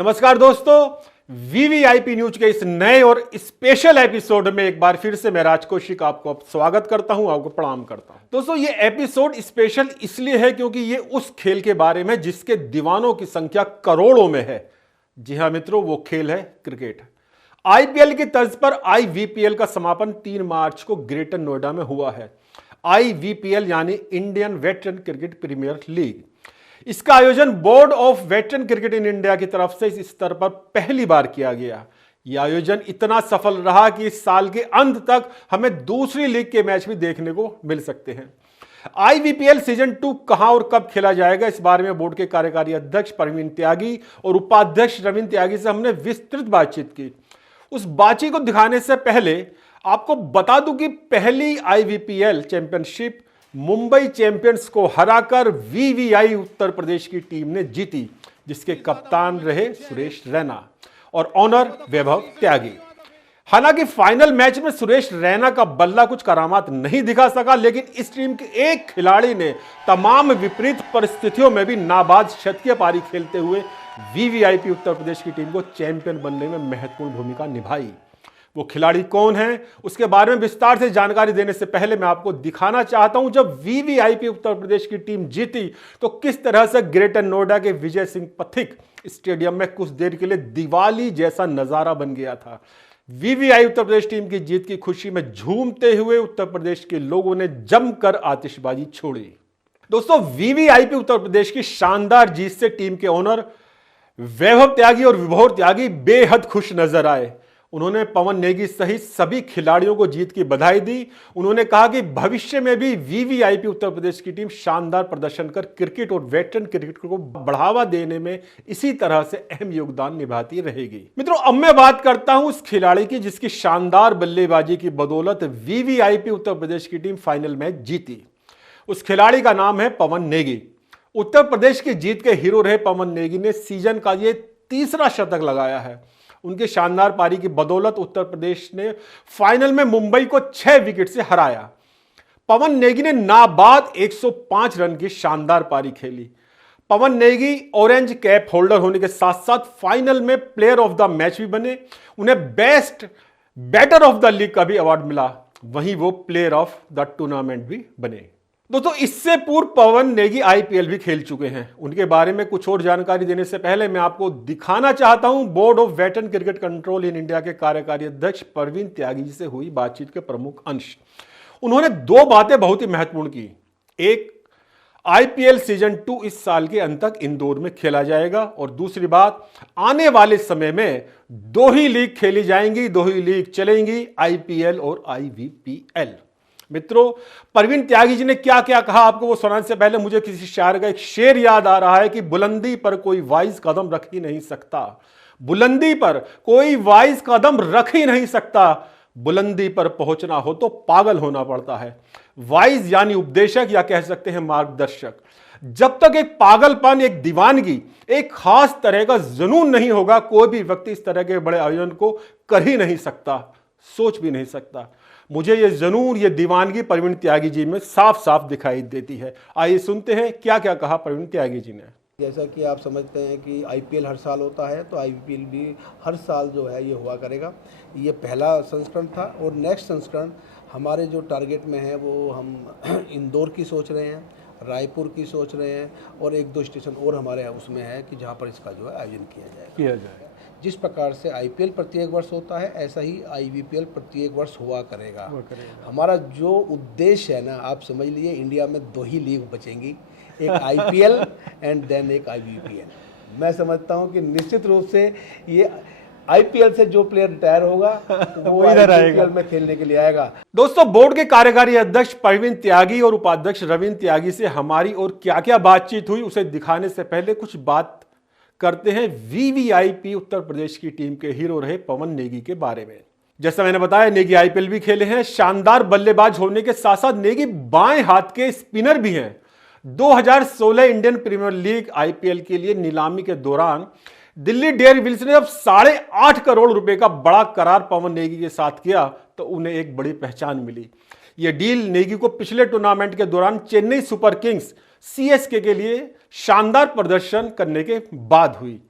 नमस्कार दोस्तों, VVIP news के इस नए और स्पेशल एपिसोड में एक बार फिर से मैं राज कौशिक आपको स्वागत करता हूं, आपको प्रणाम करता हूं। दोस्तों, ये एपिसोड स्पेशल इसलिए है क्योंकि ये उस खेल के बारे में जिसके दीवानों की संख्या करोड़ों में है। जी हां मित्रों, वो खेल है क्रिकेट। आईपीएल की तर्ज पर आईवीपीएल का समापन 3 मार्च को ग्रेटर नोएडा में हुआ है। आईवीपीएल यानी Indian veteran cricket premier league. इसका आयोजन board of veteran cricket in India की तरफ से इस स्तर पर पहली बार किया गया। यह आयोजन इतना सफल रहा कि इस साल के अंत तक हमें दूसरी लीग के मैच भी देखने को मिल सकते हैं। आईवीपीएल सीजन 2 कहां और कब खेला जाएगा, इस बारे में बोर्ड के कार्यकारी अध्यक्ष प्रवीण त्यागी और उपाध्यक्ष रविंद्र त्यागी से हमने विस्तृत बातचीत की। उस बातचीत को दिखाने से पहले आपको बता दूं कि पहली आईवीपीएल चैंपियनशिप मुंबई चैंपियंस को हराकर वीवीआई उत्तर प्रदेश की टीम ने जीती, जिसके कप्तान रहे सुरेश रैना और ओनर वैभव त्यागी। हालांकि फाइनल मैच में सुरेश रैना का बल्ला कुछ करामात नहीं दिखा सका, लेकिन इस टीम के एक खिलाड़ी ने तमाम विपरीत परिस्थितियों में भी नाबाद शतकीय पारी खेलते हुए वीवीआईपी उत्तर प्रदेश की टीम को चैंपियन बनने में महत्वपूर्ण भूमिका निभाई। वो खिलाड़ी कौन है, उसके बारे में विस्तार से जानकारी देने से पहले मैं आपको दिखाना चाहता हूं, जब वीवीआईपी उत्तर प्रदेश की टीम जीती तो किस तरह से ग्रेटर नोएडा के विजय सिंह पथिक स्टेडियम में कुछ देर के लिए दिवाली जैसा नजारा बन गया था। वीवीआई उत्तर प्रदेश टीम की जीत की खुशी में झूमते हुए उत्तर प्रदेश के लोगों ने जमकर आतिशबाजी छोड़ी। दोस्तों, वीवीआईपी उत्तर प्रदेश की शानदार जीत से टीम के ओनर वैभव त्यागी और विभोर त्यागी बेहद खुश नजर आए। उन्होंने पवन नेगी सहित सभी खिलाड़ियों को जीत की बधाई दी। उन्होंने कहा कि भविष्य में भी वीवीआईपी उत्तर प्रदेश की टीम शानदार प्रदर्शन कर क्रिकेट और वेटरन क्रिकेट को बढ़ावा देने में इसी तरह से अहम योगदान निभाती रहेगी। मित्रों, अब मैं बात करता हूं उस खिलाड़ी की जिसकी शानदार बल्लेबाजी की बदौलत वीवीआईपी उत्तर प्रदेश की टीम फाइनल मैच जीती। उस खिलाड़ी का नाम है पवन नेगी। उत्तर प्रदेश की जीत के हीरो रहे पवन नेगी ने सीजन का ये तीसरा शतक लगाया है। उनके शानदार पारी की बदौलत उत्तर प्रदेश ने फाइनल में मुंबई को 6 विकेट से हराया। पवन नेगी ने नाबाद 105 रन की शानदार पारी खेली। पवन नेगी ऑरेंज कैप होल्डर होने के साथ साथ फाइनल में प्लेयर ऑफ द मैच भी बने। उन्हें best batter of the league का भी अवार्ड मिला, वहीं वो प्लेयर ऑफ द टूर्नामेंट भी बने। दोस्तों, इससे पूर्व पवन नेगी आईपीएल भी खेल चुके हैं। उनके बारे में कुछ और जानकारी देने से पहले मैं आपको दिखाना चाहता हूं board of veteran cricket control in India के कार्यकारी अध्यक्ष प्रवीण त्यागी जी से हुई बातचीत के प्रमुख अंश। उन्होंने 2 बातें बहुत ही महत्वपूर्ण की। एक, आईपीएल सीजन 2 इस साल के अंत तक इंदौर में खेला जाएगा, और दूसरी बात, आने वाले समय में 2 ही लीग खेली जाएंगी, 2 ही लीग चलेंगी, आईपीएल और आईवीपीएल। मित्रों, प्रवीण त्यागी जी ने क्या क्या कहा आपको वो सुनाने से पहले मुझे किसी शायर का एक शेर याद आ रहा है कि बुलंदी पर कोई वाइज कदम रख ही नहीं सकता। बुलंदी पर कोई वाइज कदम रख ही नहीं सकता। बुलंदी पर पहुंचना हो तो पागल होना पड़ता है। वाइज यानी उपदेशक या कह सकते हैं मार्गदर्शक। जब तक एक पागलपन, एक दीवानगी, एक खास तरह का जुनून नहीं होगा, कोई भी व्यक्ति इस तरह के बड़े आयोजन को कर ही नहीं सकता, सोच भी नहीं सकता। मुझे ये जुनून, ये दीवानगी प्रवीण त्यागी जी में साफ साफ दिखाई देती है। आइए सुनते हैं क्या क्या कहा प्रवीण त्यागी जी ने। जैसा कि आप समझते हैं कि आईपीएल हर साल होता है, तो आईपीएल भी हर साल जो है ये हुआ करेगा। ये पहला संस्करण था, और नेक्स्ट संस्करण हमारे जो टारगेट में है वो हम इंदौर की सोच रहे हैं, रायपुर की सोच रहे हैं, और 1-2 स्टेशन और हमारे उसमें है कि जहाँ पर इसका जो है आयोजन किया जाए। जिस प्रकार से आईपीएल प्रत्येक वर्ष होता है, ऐसा ही आईवीपीएल प्रत्येक वर्ष हुआ करेगा। हमारा जो उद्देश्य है ना, आप समझ लीजिए, इंडिया में 2 ही लीग बचेंगी, एक आईपीएल एंड देन एक आईवीपीएल। मैं समझता हूं कि निश्चित रूप से ये आईपीएल से जो प्लेयर रिटायर होगा वो आईपीएल में खेलने के लिए आएगा। दोस्तों, बोर्ड के कार्यकारी अध्यक्ष प्रवीण त्यागी और उपाध्यक्ष रविंद्र त्यागी से हमारी और क्या क्या बातचीत हुई उसे दिखाने से पहले कुछ बात करते हैं वीवीआईपी उत्तर प्रदेश की टीम के हीरो रहे पवन नेगी के बारे में। जैसा मैंने बताया, नेगी आईपीएल भी खेले हैं। शानदार बल्लेबाज होने के साथ साथ नेगी बाएं हाथ के स्पिनर भी हैं। 2016 इंडियन प्रीमियर लीग आईपीएल के लिए नीलामी के दौरान दिल्ली डेयरडेविल्स ने जब 8.5 करोड़ रुपए का बड़ा करार पवन नेगी के साथ किया तो उन्हें एक बड़ी पहचान मिली। यह डील नेगी को पिछले टूर्नामेंट के दौरान चेन्नई सुपर किंग्स सीएसके के लिए शानदार प्रदर्शन करने के बाद हुई।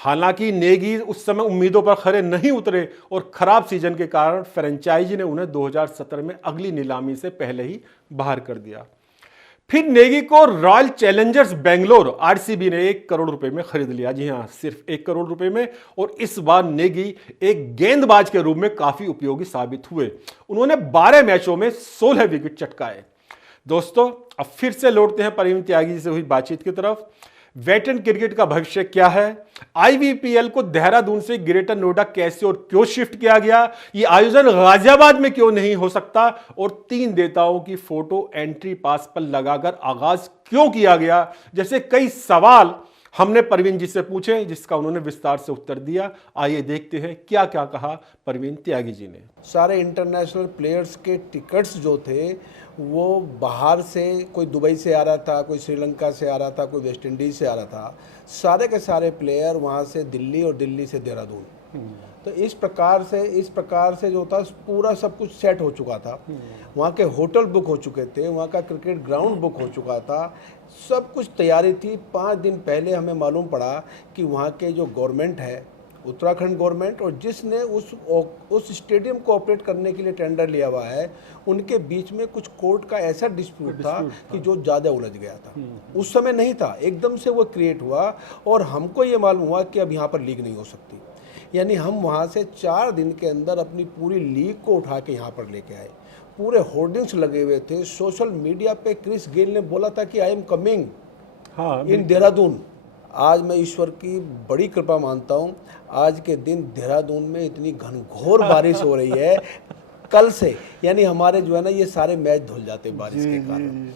हालांकि नेगी उस समय उम्मीदों पर खरे नहीं उतरे और खराब सीजन के कारण फ्रेंचाइजी ने उन्हें 2017 में अगली नीलामी से पहले ही बाहर कर दिया। फिर नेगी को रॉयल चैलेंजर्स बेंगलोर आरसीबी ने 1 करोड़ रुपए में खरीद लिया। जी हां, सिर्फ 1 करोड़ रुपए में। और इस बार नेगी एक गेंदबाज के रूप में काफी उपयोगी साबित हुए। उन्होंने 12 मैचों में 16 विकेट चटकाए। दोस्तों, अब फिर से लौटते हैं परवीन त्यागी से हुई बातचीत की तरफ। वेटरन क्रिकेट का भविष्य क्या है, आईवीपीएल को देहरादून से ग्रेटर नोएडा कैसे और क्यों शिफ्ट किया गया, ये आयोजन गाजियाबाद में क्यों नहीं हो सकता, और 3 नेताओं की फोटो एंट्री पास पर लगाकर आगाज क्यों किया गया, जैसे कई सवाल हमने परवीन जी से पूछे, जिसका उन्होंने विस्तार से उत्तर दिया। आइए देखते हैं क्या क्या कहा परवीन त्यागी जी ने। सारे इंटरनेशनल प्लेयर्स के टिकट्स जो थे वो बाहर से, कोई दुबई से आ रहा था, कोई श्रीलंका से आ रहा था, कोई वेस्ट इंडीज से आ रहा था, सारे के सारे प्लेयर वहाँ से दिल्ली और दिल्ली से देहरादून। तो इस प्रकार से जो था पूरा सब कुछ सेट हो चुका था। वहाँ के होटल बुक हो चुके थे, वहाँ का क्रिकेट ग्राउंड बुक हो चुका था, सब कुछ तैयारी थी। 5 दिन पहले हमें मालूम पड़ा कि वहाँ के जो गवर्नमेंट है, उत्तराखंड गवर्नमेंट, और जिसने उस स्टेडियम को ऑपरेट करने के लिए टेंडर लिया हुआ है, उनके बीच में कुछ कोर्ट का ऐसा डिस्प्यूट था कि जो ज़्यादा उलझ गया था। उस समय नहीं था, एकदम से वो क्रिएट हुआ और हमको ये मालूम हुआ कि अब यहाँ पर लीग नहीं हो सकती। यानी हम वहाँ से 4 दिन के अंदर अपनी पूरी लीग को उठा के यहाँ पर लेके आए। पूरे होर्डिंग्स लगे हुए थे, सोशल मीडिया पे क्रिस गेल ने बोला था कि I am coming in Dehradun. आज मैं ईश्वर की बड़ी कृपा मानता हूँ, आज के दिन देहरादून में इतनी घनघोर बारिश हो रही है कल से, यानी हमारे जो है ना ये सारे मैच धुल जाते बारिश के कारण।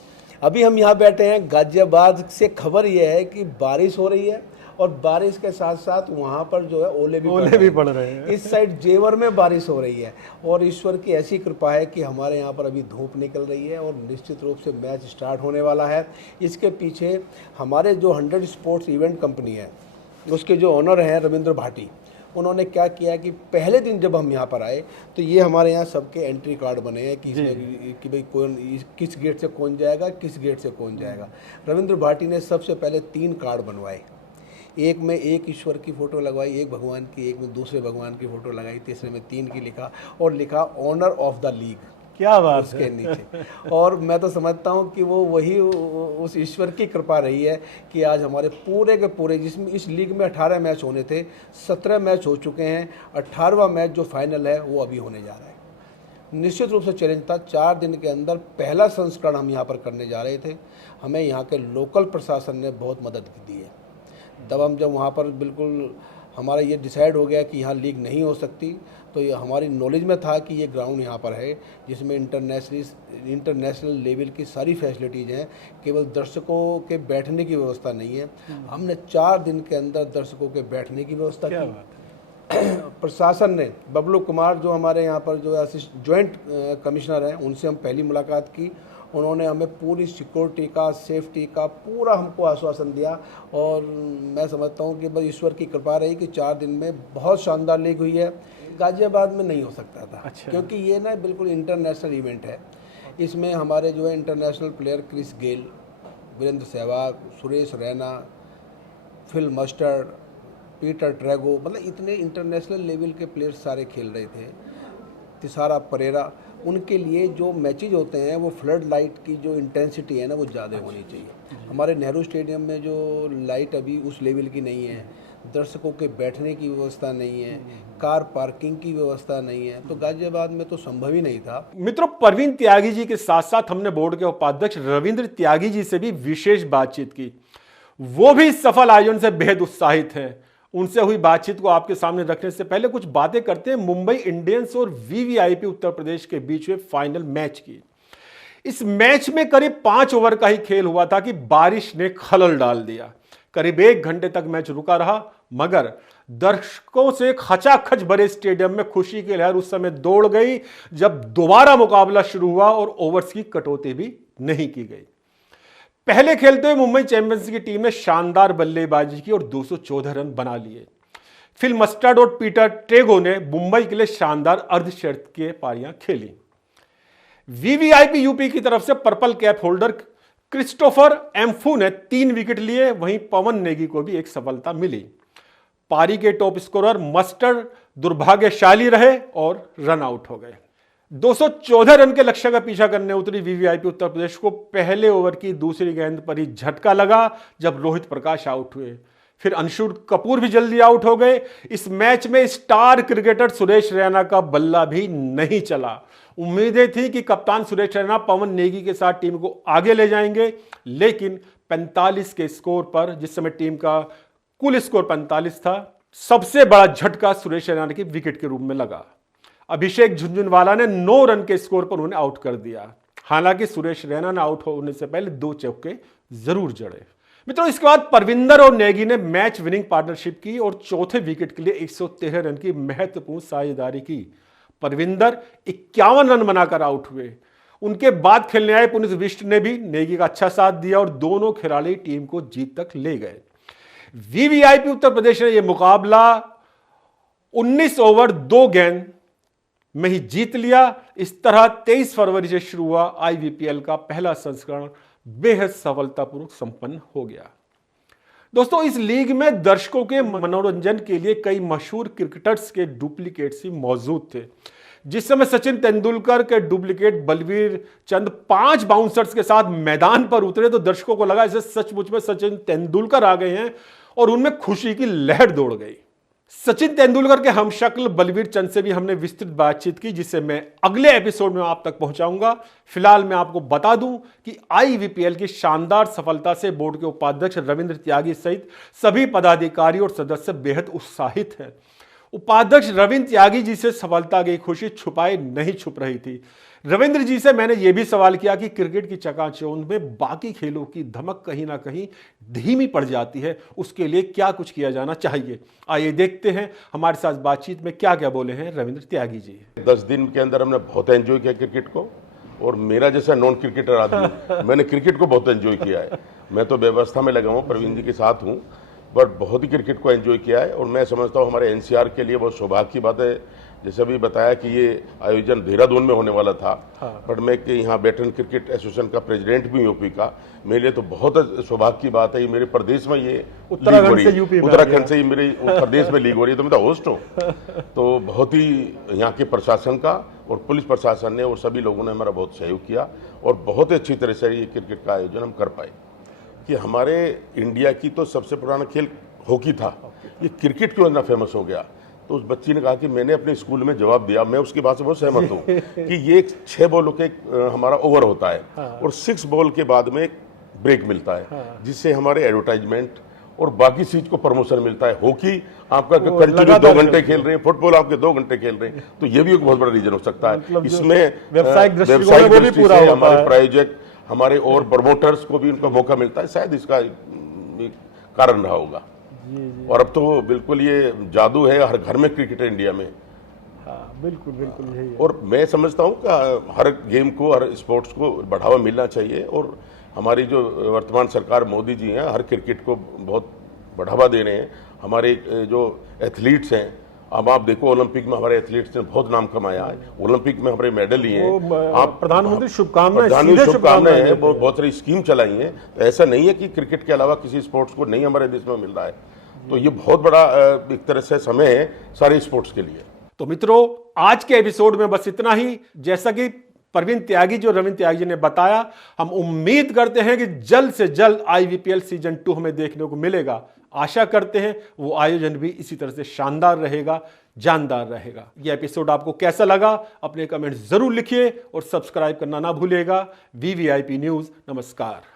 अभी हम यहाँ बैठे हैं गाजियाबाद से, खबर ये है कि बारिश हो रही है और बारिश के साथ साथ वहाँ पर जो है ओले भी पड़ रहे हैं। इस साइड जेवर में बारिश हो रही है और ईश्वर की ऐसी कृपा है कि हमारे यहाँ पर अभी धूप निकल रही है और निश्चित रूप से मैच स्टार्ट होने वाला है। इसके पीछे हमारे जो 100 स्पोर्ट्स इवेंट कंपनी है, उसके जो ऑनर हैं रविंद्र भाटी, उन्होंने क्या किया कि पहले दिन जब हम यहाँ पर आए तो ये हमारे यहाँ सबके एंट्री कार्ड बने हैं कि इसमें कि भाई कौन किस गेट से कौन जाएगा, किस गेट से कौन जाएगा। रविंद्र भाटी ने सबसे पहले 3 कार्ड बनवाए। एक में एक ईश्वर की फ़ोटो लगवाई, एक भगवान की, एक में दूसरे भगवान की फ़ोटो लगाई, तीसरे में 3 की लिखा और लिखा ऑनर ऑफ द लीग। क्या बात उसके नीचे। और मैं तो समझता हूँ कि वो वही उस ईश्वर की कृपा रही है कि आज हमारे पूरे के पूरे, जिसमें इस लीग में 18 मैच होने थे, 17 मैच हो चुके हैं, 18वां मैच जो फाइनल है वो अभी होने जा रहा है। निश्चित रूप से चैलेंज था। 4 दिन के अंदर पहला संस्करण हम यहाँ पर करने जा रहे थे। हमें यहाँ के लोकल प्रशासन ने बहुत मदद दी है। तब हम जब वहाँ पर बिल्कुल हमारा ये डिसाइड हो गया कि यहाँ लीग नहीं हो सकती, तो ये हमारी नॉलेज में था कि ये ग्राउंड यहाँ पर है जिसमें इंटरनेशनल लेवल की सारी फैसिलिटीज़ हैं, केवल दर्शकों के बैठने की व्यवस्था नहीं है। हमने 4 दिन के अंदर दर्शकों के बैठने की व्यवस्था की। प्रशासन ने, बबलू कुमार जो हमारे यहाँ पर जो जॉइंट कमिश्नर हैं, उनसे हम पहली मुलाकात की। उन्होंने हमें पूरी सिक्योरिटी का, सेफ्टी का पूरा हमको आश्वासन दिया और मैं समझता हूँ कि बस ईश्वर की कृपा रही कि 4 दिन में बहुत शानदार लीग हुई है। गाजियाबाद में नहीं हो सकता था। अच्छा। क्योंकि ये ना बिल्कुल इंटरनेशनल इवेंट है। इसमें हमारे जो है international player Chris Gayle, Virender Sehwag, Suresh Raina, Phil Mustard, Peter Trego, मतलब इतने इंटरनेशनल लेवल के प्लेयर्स सारे खेल रहे थे। तिसारा परेरा, उनके लिए जो मैचेज होते हैं वो फ्लड लाइट की जो इंटेंसिटी है ना वो ज़्यादा होनी चाहिए। हमारे नेहरू स्टेडियम में जो लाइट अभी उस लेवल की नहीं है, दर्शकों के बैठने की व्यवस्था नहीं है, कार पार्किंग की व्यवस्था नहीं है, तो गाजियाबाद में तो संभव ही नहीं था। मित्रों, परवीन त्यागी जी के साथ साथ हमने बोर्ड के उपाध्यक्ष रविंद्र त्यागी जी से भी विशेष बातचीत की। वो भी इस सफल आयोजन से बेहद उत्साहित हैं। उनसे हुई बातचीत को आपके सामने रखने से पहले कुछ बातें करते हैं मुंबई इंडियंस और वीवीआईपी उत्तर प्रदेश के बीच में फाइनल मैच की। इस मैच में करीब 5 ओवर का ही खेल हुआ था कि बारिश ने खलल डाल दिया। करीब 1 घंटे तक मैच रुका रहा, मगर दर्शकों से खचाखच भरे स्टेडियम में खुशी की लहर उस समय दौड़ गई जब दोबारा मुकाबला शुरू हुआ और ओवर्स की कटौती भी नहीं की गई। पहले खेलते हुए मुंबई चैंपियंस की टीम ने शानदार बल्लेबाजी की और 214 रन बना लिए। फिल मस्टर्ड और पीटर ट्रेगो ने मुंबई के लिए शानदार अर्धशतकीय पारियां खेली। वीवीआईपी यूपी की तरफ से पर्पल कैप होल्डर क्रिस्टोफर एम्फू ने 3 विकेट लिए, वहीं पवन नेगी को भी एक सफलता मिली। पारी के टॉप स्कोरर मस्टर्ड दुर्भाग्यशाली रहे और रन आउट हो गए। 214 रन के लक्ष्य का पीछा करने उतरी वीवीआईपी उत्तर प्रदेश को पहले ओवर की दूसरी गेंद पर ही झटका लगा जब रोहित प्रकाश आउट हुए। फिर अंशुल कपूर भी जल्दी आउट हो गए। इस मैच में स्टार क्रिकेटर सुरेश रैना का बल्ला भी नहीं चला। उम्मीदें थी कि कप्तान सुरेश रैना पवन नेगी के साथ टीम को आगे ले जाएंगे, लेकिन 45 के स्कोर पर, जिस समय टीम का कुल स्कोर 45 था, सबसे बड़ा झटका सुरेश रैना की विकेट के रूप में लगा। अभिषेक झुंझुनवाला ने 9 रन के स्कोर पर उन्हें आउट कर दिया। हालांकि सुरेश रैना ने आउट होने से पहले 2 चौके जरूर जड़े। मित्रों, इसके बाद परविंदर और नेगी ने मैच विनिंग पार्टनरशिप की और चौथे विकेट के लिए 113 रन की महत्वपूर्ण साझेदारी की। परविंदर 51 रन बनाकर आउट हुए। उनके बाद खेलने आए पुनीत विष्ट ने भी नेगी का अच्छा साथ दिया और दोनों खिलाड़ी टीम को जीत तक ले गए। वीवीआईपी उत्तर प्रदेश ने यह मुकाबला 19 ओवर 2 गेंद में ही जीत लिया। इस तरह 23 फरवरी से शुरू हुआ आईवीपीएल का पहला संस्करण बेहद सफलतापूर्वक संपन्न हो गया। दोस्तों, इस लीग में दर्शकों के मनोरंजन के लिए कई मशहूर क्रिकेटर्स के डुप्लीकेट्स ही मौजूद थे। जिस समय सचिन तेंदुलकर के डुप्लीकेट बलवीर चंद 5 बाउंसर्स के साथ मैदान पर उतरे तो दर्शकों को लगा जैसे सचमुच में सचिन तेंदुलकर आ गए हैं और उनमें खुशी की लहर दौड़ गई। सचिन तेंदुलकर के हमशक्ल बलवीर चंद से भी हमने विस्तृत बातचीत की, जिसे मैं अगले एपिसोड में आप तक पहुंचाऊंगा। फिलहाल मैं आपको बता दूं कि आईवीपीएल की शानदार सफलता से बोर्ड के उपाध्यक्ष रविंद्र त्यागी सहित सभी पदाधिकारी और सदस्य बेहद उत्साहित हैं। उपाध्यक्ष रविंद्र त्यागी जी से सफलता की खुशी छुपाए नहीं छुप रही थी। रविंद्र जी से मैंने यह भी सवाल किया कि क्रिकेट की चकाचौंध में बाकी खेलों की धमक कहीं ना कहीं धीमी पड़ जाती है, उसके लिए क्या कुछ किया जाना चाहिए। आइए देखते हैं हमारे साथ बातचीत में क्या क्या बोले हैं रविंद्र त्यागी जी। 10 दिन के अंदर हमने बहुत एंजॉय किया क्रिकेट को, और मेरा जैसा नॉन क्रिकेटर आदमी मैंने क्रिकेट को बहुत एंजॉय किया है। मैं तो व्यवस्था में लगा हूँ, प्रवीण जी के साथ हूँ, बट बहुत ही क्रिकेट को एंजॉय किया है। और मैं समझता हूँ हमारे एनसीआर के लिए बहुत सौभाग्य की बात है। जैसे अभी बताया कि ये आयोजन देहरादून में होने वाला था, बट मैं कि यहाँ वेटरन क्रिकेट एसोसिएशन का प्रेसिडेंट भी यूपी का, मेरे लिए तो बहुत सौभाग्य की बात है। ये मेरे प्रदेश में ये उत्तराखंड से ही मेरे प्रदेश में लीग हो रही है, तो मैं तो होस्ट हूँ। तो बहुत ही यहाँ के प्रशासन का और पुलिस प्रशासन ने और सभी लोगों ने हमारा बहुत सहयोग किया और बहुत ही अच्छी तरह से ये क्रिकेट का आयोजन हम कर पाए। कि हमारे इंडिया की तो सबसे पुराना खेल हॉकी था, ये क्रिकेट क्यों इतना फेमस हो गया। तो उस बच्ची ने कहा कि मैंने अपने स्कूल में जवाब दिया, मैं उसकी बात से बहुत सहमत हूँ कि ये 6 बॉलों के हमारा ओवर होता है और 6 बॉल के बाद में ब्रेक मिलता है, जिससे हमारे एडवर्टाइजमेंट और बाकी चीज को प्रमोशन मिलता है। हॉकी आपका कंटिन्यू 2 घंटे खेल रहे हैं, फुटबॉल आपके 2 घंटे खेल रहे हैं, तो ये भी एक बहुत बड़ा रीजन हो सकता है। इसमें व्यावसायिक दृष्टि से हमारे प्रायोजक, हमारे और प्रमोटर्स को भी उनका मौका मिलता है, शायद इसका कारण रहा होगा। और अब तो बिल्कुल ये जादू है, हर घर में क्रिकेट है इंडिया में। बिल्कुल यही है। और मैं समझता हूँ कि हर गेम को, हर स्पोर्ट्स को बढ़ावा मिलना चाहिए। और हमारी जो वर्तमान सरकार मोदी जी हैं, हर क्रिकेट को बहुत बढ़ावा दे रहे हैं। हमारे जो एथलीट्स हैं, अब आप देखो ओलंपिक में हमारे एथलीट्स ने बहुत नाम कमाया है, ओलंपिक में हमारे मेडल लिए हैं। आप प्रधानमंत्री शुभकामनाएं हैं, बहुत सारी स्कीम चलाई हैं। तो ऐसा नहीं है कि क्रिकेट के अलावा किसी स्पोर्ट्स को नहीं हमारे देश में मिल रहा है। तो ये बहुत बड़ा एक तरह से समय है सारे स्पोर्ट्स के लिए। तो मित्रों, आज के एपिसोड में बस इतना ही। जैसा कि प्रवीण त्यागी जो रविंद्र त्यागी जी ने बताया, हम उम्मीद करते हैं कि जल्द से जल्द आईवीपीएल सीजन 2 हमें देखने को मिलेगा। आशा करते हैं वो आयोजन भी इसी तरह से शानदार रहेगा, जानदार रहेगा। यह एपिसोड आपको कैसा लगा अपने कमेंट जरूर लिखिए और सब्सक्राइब करना ना भूलिएगा। वीवीआईपी न्यूज़, नमस्कार।